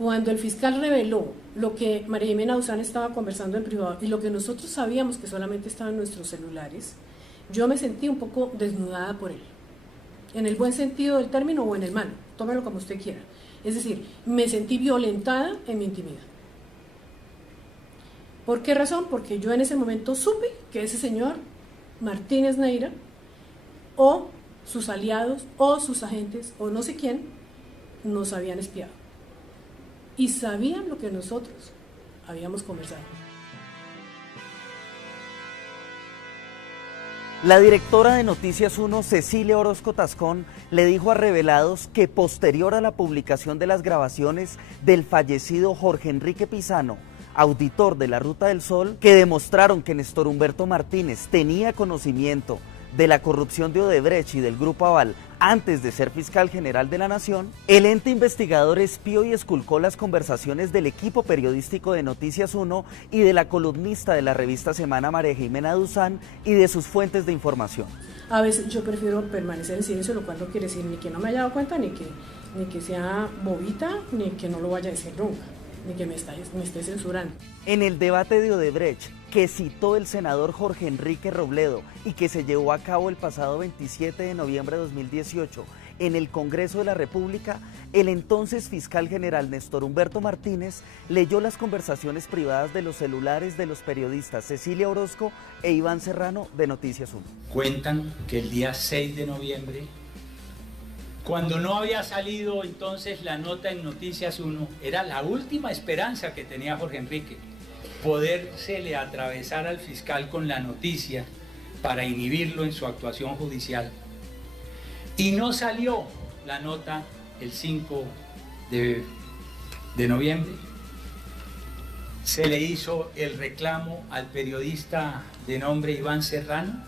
Cuando el fiscal reveló lo que María Jimena Duzán estaba conversando en privado y lo que nosotros sabíamos que solamente estaba en nuestros celulares, yo me sentí un poco desnudada por él, en el buen sentido del término o en el malo, tómelo como usted quiera. Es decir, me sentí violentada en mi intimidad. ¿Por qué razón? Porque yo en ese momento supe que ese señor Martínez Neira o sus aliados o sus agentes o no sé quién nos habían espiado y sabían lo que nosotros habíamos conversado. La directora de Noticias 1, Cecilia Orozco Tascón, le dijo a Revelados que posterior a la publicación de las grabaciones del fallecido Jorge Enrique Pizano, auditor de la Ruta del Sol, que demostraron que Néstor Humberto Martínez tenía conocimiento de la corrupción de Odebrecht y del Grupo Aval antes de ser fiscal general de la Nación, el ente investigador espió y esculcó las conversaciones del equipo periodístico de Noticias 1 y de la columnista de la revista Semana María Jimena Duzán y de sus fuentes de información. A veces yo prefiero permanecer en silencio, lo cual no quiere decir ni que no me haya dado cuenta, ni que sea bobita, ni que no lo vaya a decir nunca, ni que me esté censurando. En el debate de Odebrecht, que citó el senador Jorge Enrique Robledo y que se llevó a cabo el pasado 27 de noviembre de 2018 en el Congreso de la República, el entonces fiscal general Néstor Humberto Martínez leyó las conversaciones privadas de los celulares de los periodistas Cecilia Orozco e Iván Serrano de Noticias 1. Cuentan que el día 6 de noviembre, cuando no había salido entonces la nota en Noticias 1, era la última esperanza que tenía Jorge Enrique, podérsele atravesar al fiscal con la noticia para inhibirlo en su actuación judicial. Y no salió la nota el 5 de noviembre. Se le hizo el reclamo al periodista de nombre Iván Serrano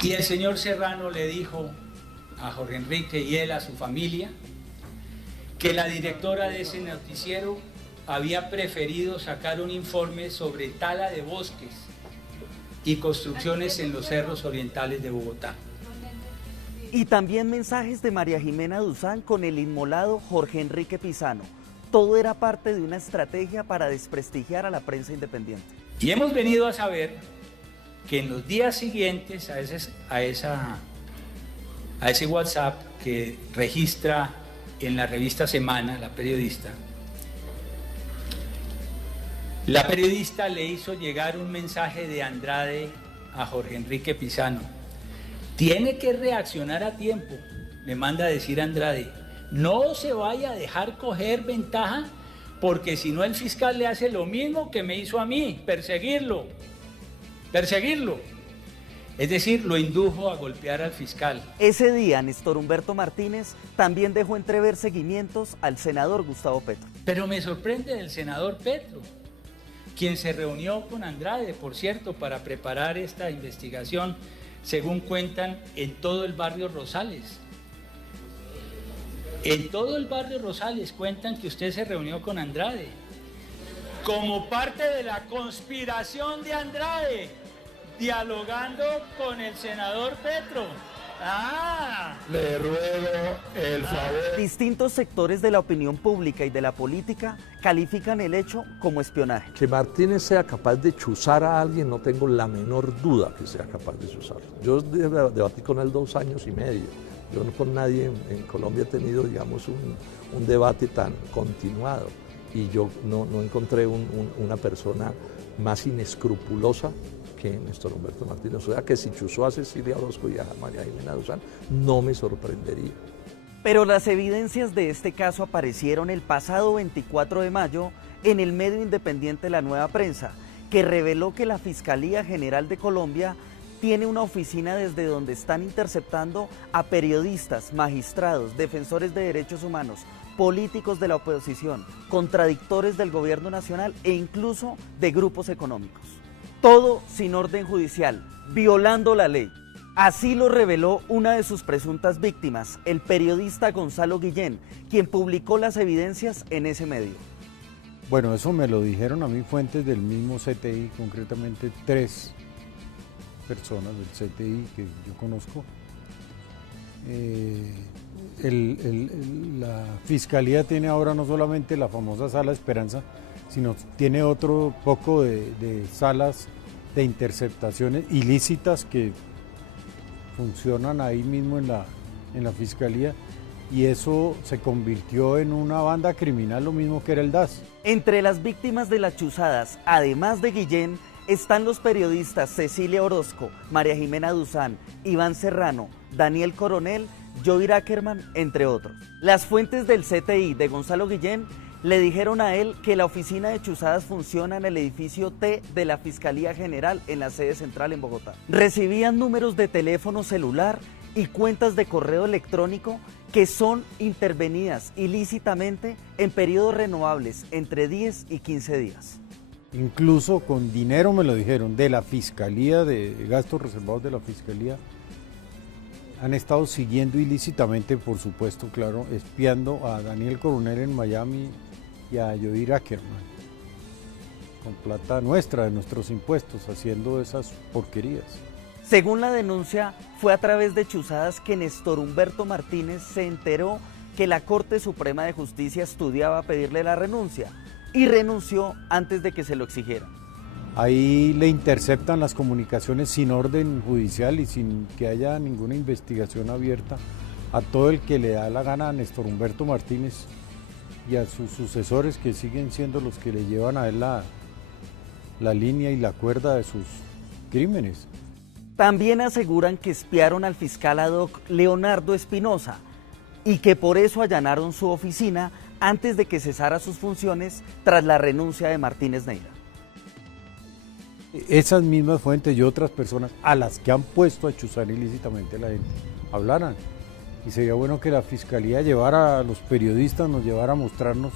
y el señor Serrano le dijo a Jorge Enrique y él a su familia que la directora de ese noticiero había preferido sacar un informe sobre tala de bosques y construcciones en los cerros orientales de Bogotá. Y también mensajes de María Jimena Duzán con el inmolado Jorge Enrique Pizano. Todo era parte de una estrategia para desprestigiar a la prensa independiente. Y hemos venido a saber que en los días siguientes a ese WhatsApp que registra en la revista Semana, la periodista le hizo llegar un mensaje de Andrade a Jorge Enrique Pizano. Tiene que reaccionar a tiempo, le manda a decir Andrade. No se vaya a dejar coger ventaja, porque si no el fiscal le hace lo mismo que me hizo a mí, perseguirlo. Es decir, lo indujo a golpear al fiscal. Ese día, Néstor Humberto Martínez también dejó entrever seguimientos al senador Gustavo Petro. Pero me sorprende el senador Petro, quien se reunió con Andrade, por cierto, para preparar esta investigación, según cuentan, en todo el barrio Rosales. En todo el barrio Rosales cuentan que usted se reunió con Andrade, como parte de la conspiración de Andrade, dialogando con el senador Petro. Le ruego el favor. Distintos sectores de la opinión pública y de la política califican el hecho como espionaje. Que Martínez sea capaz de chuzar a alguien, no tengo la menor duda que sea capaz de chuzarlo. Yo debatí con él 2 años y medio. Yo no con nadie en Colombia he tenido, digamos, un debate tan continuado. Y yo no encontré una persona más inescrupulosa que Néstor Humberto Martínez. O sea, que si chuzó a Cecilia Orozco y a María Jimena Duzán, no me sorprendería. Pero las evidencias de este caso aparecieron el pasado 24 de mayo en el medio independiente La Nueva Prensa, que reveló que la Fiscalía General de Colombia tiene una oficina desde donde están interceptando a periodistas, magistrados, defensores de derechos humanos, políticos de la oposición, contradictores del gobierno nacional e incluso de grupos económicos. Todo sin orden judicial, violando la ley. Así lo reveló una de sus presuntas víctimas, el periodista Gonzalo Guillén, quien publicó las evidencias en ese medio. Bueno, eso me lo dijeron a mí fuentes del mismo CTI, concretamente 3 personas del CTI que yo conozco. la Fiscalía tiene ahora no solamente la famosa Sala Esperanza, sino tiene otro poco de salas de interceptaciones ilícitas que funcionan ahí mismo en la Fiscalía, y eso se convirtió en una banda criminal, lo mismo que era el DAS. Entre las víctimas de las chuzadas, además de Guillén, están los periodistas Cecilia Orozco, María Jimena Duzán, Iván Serrano, Daniel Coronel, Joir Ackerman, entre otros. Las fuentes del CTI de Gonzalo Guillén le dijeron a él que la oficina de chuzadas funciona en el edificio T de la Fiscalía General en la sede central en Bogotá. Recibían números de teléfono celular y cuentas de correo electrónico que son intervenidas ilícitamente en periodos renovables entre 10 y 15 días. Incluso con dinero, me lo dijeron, de la Fiscalía, de gastos reservados de la Fiscalía, han estado siguiendo ilícitamente, por supuesto, claro, espiando a Daniel Coronel en Miami y a Joir Ackerman, con plata nuestra, de nuestros impuestos, haciendo esas porquerías. Según la denuncia, fue a través de chuzadas que Néstor Humberto Martínez se enteró que la Corte Suprema de Justicia estudiaba pedirle la renuncia y renunció antes de que se lo exigieran. Ahí le interceptan las comunicaciones sin orden judicial y sin que haya ninguna investigación abierta a todo el que le da la gana a Néstor Humberto Martínez y a sus sucesores, que siguen siendo los que le llevan a él la línea y la cuerda de sus crímenes. También aseguran que espiaron al fiscal ad hoc Leonardo Espinosa y que por eso allanaron su oficina antes de que cesara sus funciones tras la renuncia de Martínez Neira. Esas mismas fuentes y otras personas a las que han puesto a chuzar ilícitamente a la gente hablaran, y sería bueno que la Fiscalía llevara a los periodistas, nos llevara a mostrarnos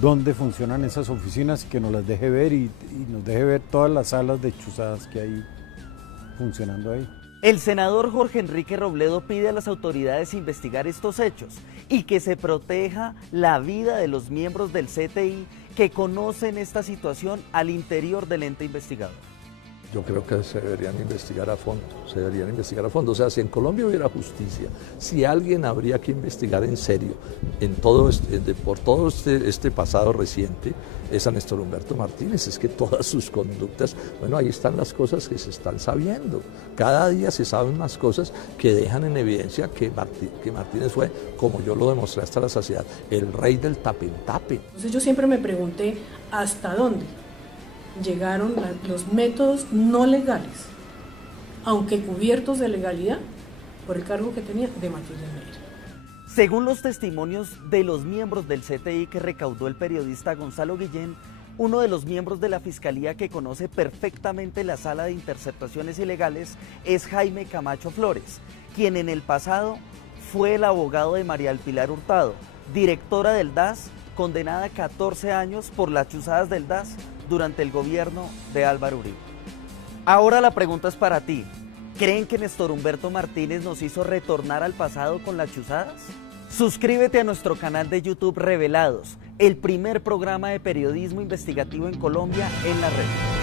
dónde funcionan esas oficinas, que nos las deje ver y nos deje ver todas las salas de chuzadas que hay funcionando ahí. El senador Jorge Enrique Robledo pide a las autoridades investigar estos hechos y que se proteja la vida de los miembros del CTI que conocen esta situación al interior del ente investigador. Yo creo que se deberían investigar a fondo, O sea, si en Colombia hubiera justicia, si alguien habría que investigar en serio por todo este pasado reciente, es a Néstor Humberto Martínez. Es que todas sus conductas, bueno, ahí están las cosas que se están sabiendo. Cada día se saben más cosas que dejan en evidencia que Martínez fue, como yo lo demostré hasta la saciedad, el rey del tape-tape. Entonces yo siempre me pregunté hasta dónde llegaron los métodos no legales, aunque cubiertos de legalidad, por el cargo que tenía de Martínez Neira. Según los testimonios de los miembros del CTI que recaudó el periodista Gonzalo Guillén, uno de los miembros de la Fiscalía que conoce perfectamente la sala de interceptaciones ilegales es Jaime Camacho Flores, quien en el pasado fue el abogado de María del Pilar Hurtado, directora del DAS, condenada a 14 años por las chuzadas del DAS durante el gobierno de Álvaro Uribe. Ahora la pregunta es para ti. ¿Creen que Néstor Humberto Martínez nos hizo retornar al pasado con las chuzadas? Suscríbete a nuestro canal de YouTube Revelados, el primer programa de periodismo investigativo en Colombia en la red.